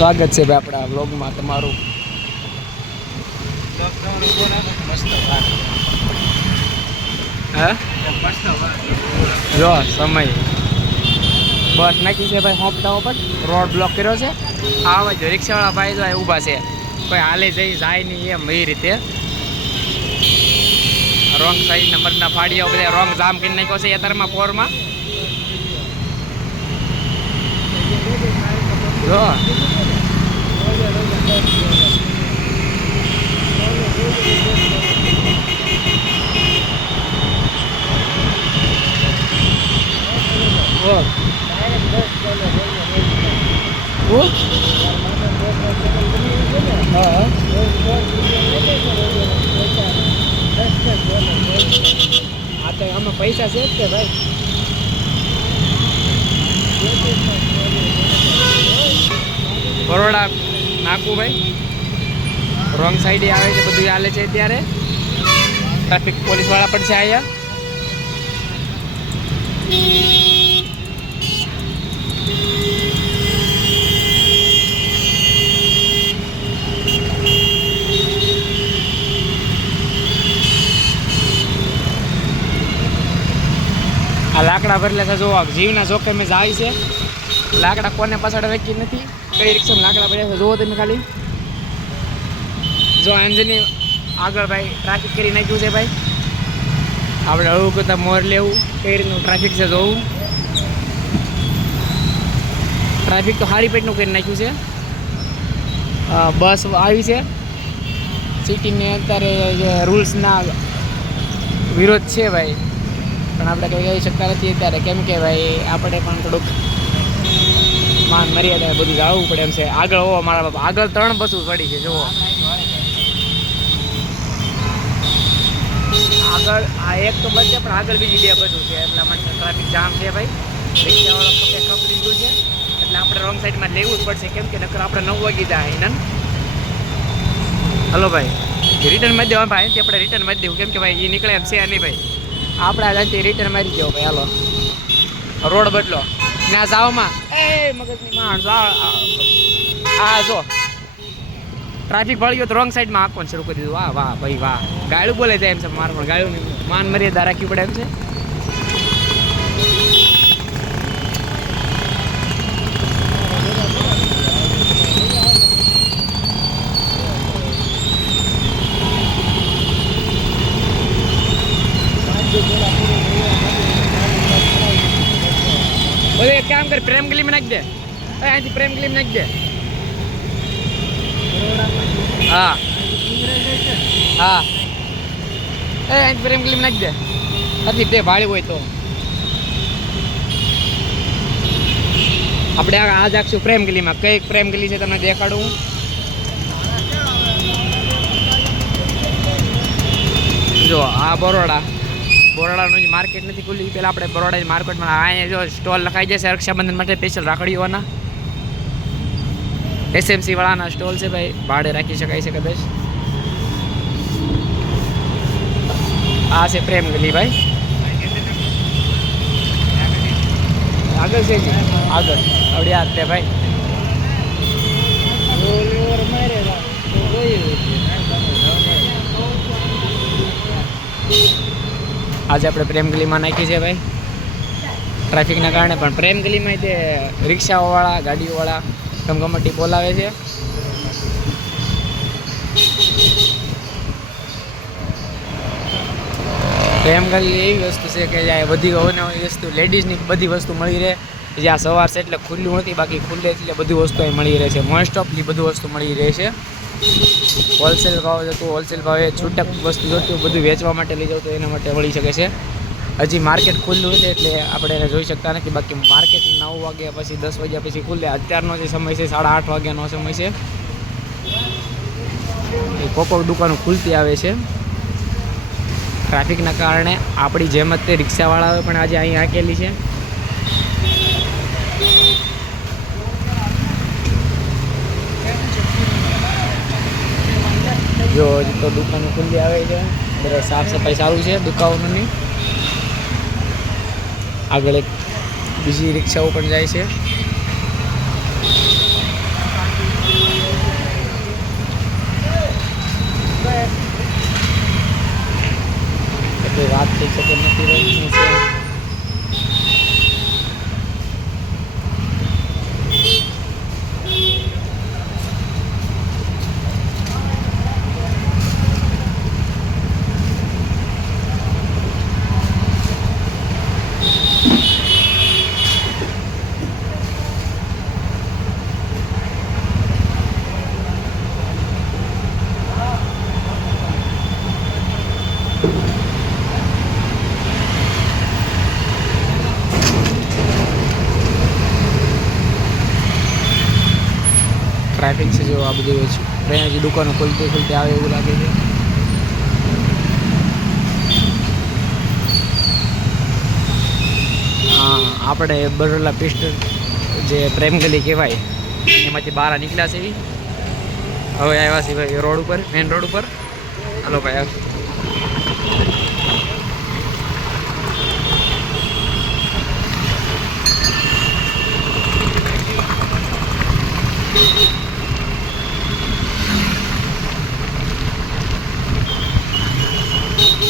સ્વાગત છે ભાઈ આપણા વ્લોગમાં તમારું। જો સમય બસ નાખી છે ભાઈ હોપતા ઉપર રોડ બ્લોક કર્યો છે। આ જો રિક્ષાવાળા ભાઈ તો ઊભા છે, કોઈ હાલે જઈ જાય નહીં એમ એ રીતે। રોંગ સાઈડ નંબરના ફાડિયા બધા રોંગ જામ કરી નાખ્યો છે યાત્રામાં પોરમાં। જો હા તો આમાં પૈસા છે જ કે ભાઈ। બરોડા નાખું ભાઈ, રોંગ સાઈડે આવે છે, બધું ચાલે છે અત્યારે। ટ્રાફિક પોલીસવાળા પણ છે અહીંયા। આ લાકડા ભરલે તો જોવા જીવના જોખમે જાય છે। લાકડા કોને પાછળ વેચી નથી, કઈ રિક્ષામાં લાકડા ભર્યા છે જોવો તમે ખાલી। જો એન્જિનની આગળ ભાઈ ટ્રાફિક કરી નાખ્યું છે ભાઈ। આપણે હળવું કરતા મોર લેવું, કઈ રીતનું ટ્રાફિક છે જોવું। ટ્રાફિક તો હારી પેટનું કરી નાખ્યું છે। બસ આવી છે, સિટીની અત્યારે જે રૂલ્સના વિરોધ છે ભાઈ, પણ આપણે કંઈ કહી શકતા નથી અત્યારે, કેમ કે ભાઈ આપણે પણ થોડુંક માન મર્યાદા બધું જાળવવું પડે એમ છે। આગળ હોવો મારા બાપા, આગળ 3 બસો પડી છે જુઓ। આગળ આ એક તો બસ છે, પણ આગળ બીજી 2 બસો છે, એટલા માટે ટ્રાફિક જામ છે ભાઈ। રિક્ષાવાળો પગે કપ લીધું છે એટલે આપણે રોંગ સાઈડમાં લેવું જ પડશે, કેમ કે નકર આપણે 9 વાગી જાય નન। હલો ભાઈ, રિટર્ન મારી દેવા ભાઈ, અહીંથી આપણે રિટર્ન મારી દેવું, કેમ કે ભાઈ એ નીકળે એમ છે નહીં ભાઈ। આપણે અહીંથી રિટર્ન મારી દેવો ભાઈ। હાલો રોડ બદલો ના જાઓમાં એ મગજની માણસ આ જો ટ્રાફિક ભળ્યો તો રોંગ સાઈડમાં આંકવાનું શરૂ કરી દીધું। વાહ વાહ ભાઈ વાહ, ગાળું બોલે જાય એમ છે મારે, પણ ગાળું માન મર્યાદા રાખવી પડે એમ છે। બોલે એક કામ કર, પ્રેમ ગલીમાં નાખી દે, અહીંથી પ્રેમ ગલીમાં નાખી દે। હા હા અહીંથી પ્રેમ ગલીમાં નાખી દે, નથી તે ભાડે હોય તો આપણે આ જાગશું પ્રેમ ગલીમાં। કઈ પ્રેમ ગલી છે તમને દેખાડું। જો આ બોરોડાનું જે માર્કેટ નથી ખુલ્લી, પહેલાં આપણે બરોડા માર્કેટમાં અહીંયા જો સ્ટોલ લખાઈ જશે રક્ષાબંધન માટે સ્પેશિયલ રાખડીઓના। SMC વાળાના સ્ટોલ છે ભાઈ, ભાડે રાખી શકાય છે કદાચ। આ છે પ્રેમ ગલી ભાઈ, આગળ છે આગળ આવડી આ તે ભાઈ। આજે આપણે પ્રેમ ગલીમાં નાખી છે ભાઈ ટ્રાફિકના કારણે, પણ પ્રેમ ગલીમાં તે રિક્ષાઓવાળા ગાડીઓવાળા ગમગમાટી બોલાવે છે। પ્રેમ ગલી એવી વસ્તુ છે કે જ્યાં બધી અવનવી વસ્તુ લેડીઝની બધી વસ્તુ મળી રહે। જ્યાં સવાર છે એટલે ખુલ્લું નથી, બાકી ખુલ્લે એટલે બધી વસ્તુ અહીં મળી રહે છે। મોસ્ટ ઓફલી બધું વસ્તુ મળી રહે છે। હોલસેલ ભાવ જતું, હોલસેલ ભાવે છૂટક વસ્તુ જોતું બધું વેચવા માટે લઈ જાવ તો એના માટે મળી શકે છે। હજી માર્કેટ ખુલ્લું છે એટલે આપણે એને જોઈ શકતા નથી, બાકી માર્કેટ 9 વાગ્યા પછી 10 વાગ્યા પછી ખુલ્લે। અત્યારનો જે સમય છે 8:30 વાગ્યાનો સમય છે, એ કોકો દુકાનો ખુલતી આવે છે। ટ્રાફિકના કારણે આપણી જેમ જ તે રિક્ષાવાળાઓ પણ આજે અહીં આકેલી છે। જો હજી તો દુકાનો ખુલ્લી આવે છે, બધા સાફ સફાઈ સારું છે દુકાનોની। આગળ એક બીજી રિક્ષાઓ પણ જાય છે। ટ્રાફિક છે. જો આ બધી ટ્રેન હજી દુકાનો ખુલતી ખુલતી આવે એવું લાગે છે. હા, આપણે બરોડા પિસ્ટલ જે પ્રેમગલી કહેવાય એમાંથી બહાર નીકળ્યા છે. હવે આવ્યા છે ભાઈ રોડ ઉપર, મેઇન રોડ ઉપર. હાલો ભાઈ.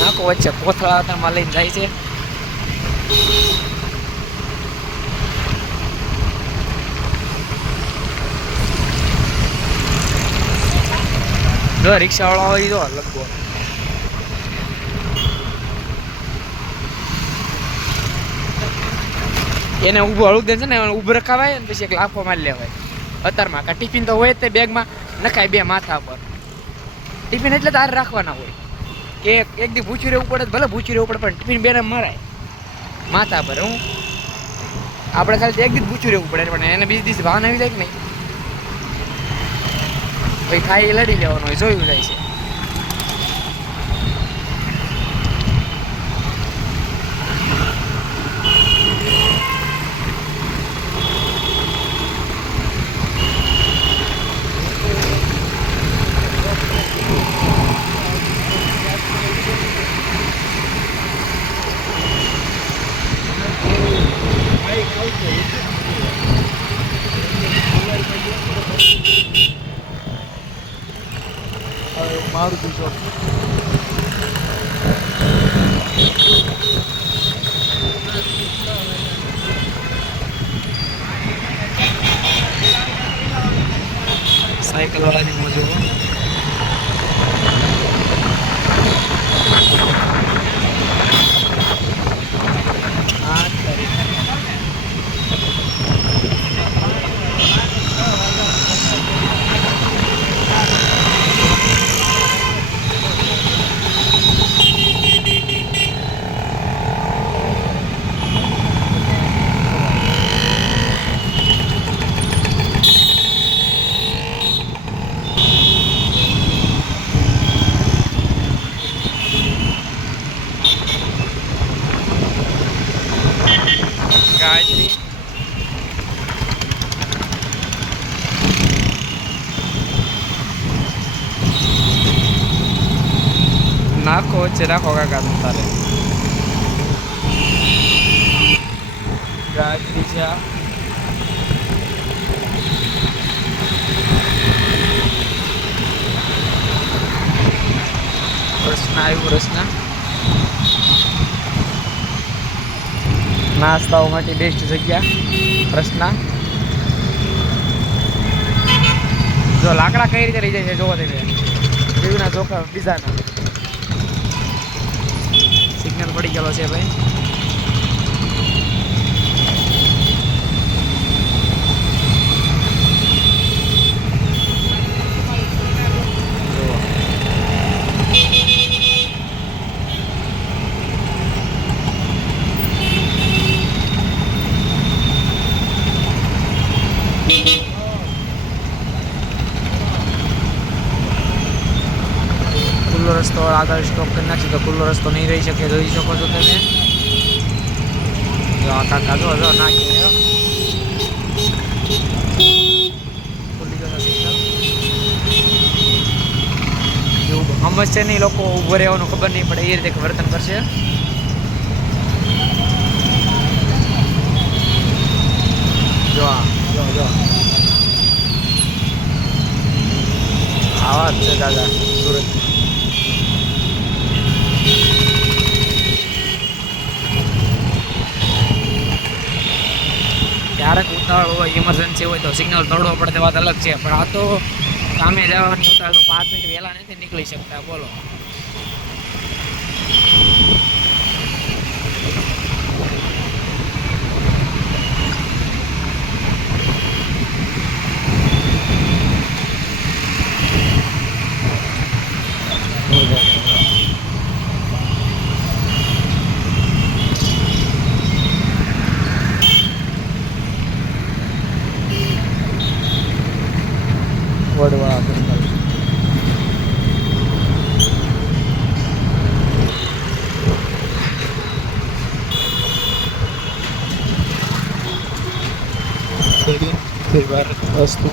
નાખો વચ્ચે કોથળા માં લઈને જાય છે. જો રિક્ષા વાળા હોય તો લગભગ એને ઊભું હળું દે છે ને, ઊભું રખાવાય ને પછી એક લાફો મારી લેવાય અત્યારમાં. કા ટિફિન તો હોય જ તે બેગમાં નખાય બે માથા પર. ટિફિન એટલે તારે રાખવાના હોય કે એક દી ભૂચું રહેવું પડે, ભલે ભૂચું રહેવું પડે, પણ ટિફિન બેને મરાય માથા પર. હું આપણે ખાલી એક દી ભૂચું રહેવું પડે, પણ એને બીજી દિવસ ભાન આવી જાય કે નહીં, ભાઈ ખાઈ લડી લેવાનું હોય, જોયું જાય છે. મારુતિ શોપ. સાયકલ વાળાની મોજો. ગાયત્રી નાખો વચ્ચે રાખો કાકા તારે. ગાયત્રી છે આ. રસના આવ્યું. રસના નાસ્તાઓ માટે બેસ્ટ જગ્યા રસના. જો લાકડા કઈ રીતે લઈ જાય છે જોવો તમે. બીજુના ચોખા બીજાના. સિગ્નલ પડી ગયેલો છે ભાઈ. ખુલ્લો રસ્તો આગળ સ્ટોપ કરી નાખી તો ખુલ્લો રસ્તો નહીં રહી શકે. જોઈ શકો છો તમે. જો આ કાકા જો નાખી ખુલ્લી ગયો સિગ્નલ. એવું સમજશે નહીં લોકો, ઊભો રહેવાનું ખબર નહીં પડે એ રીતે વર્તન કરશે. જો જો આવા જ છે દાદા સુરત. ક્યારેક ઉતાવળ હોય, ઇમરજન્સી હોય તો સિગ્નલ તોડવો પડે તે વાત અલગ છે, પણ આ તો કામે જવાની ઉતાવળ તો 5 મિનિટ વહેલા નથી નીકળી શકતા. બોલો. વડવાળા સર્કલ. ફિર ભારત વસ્તુ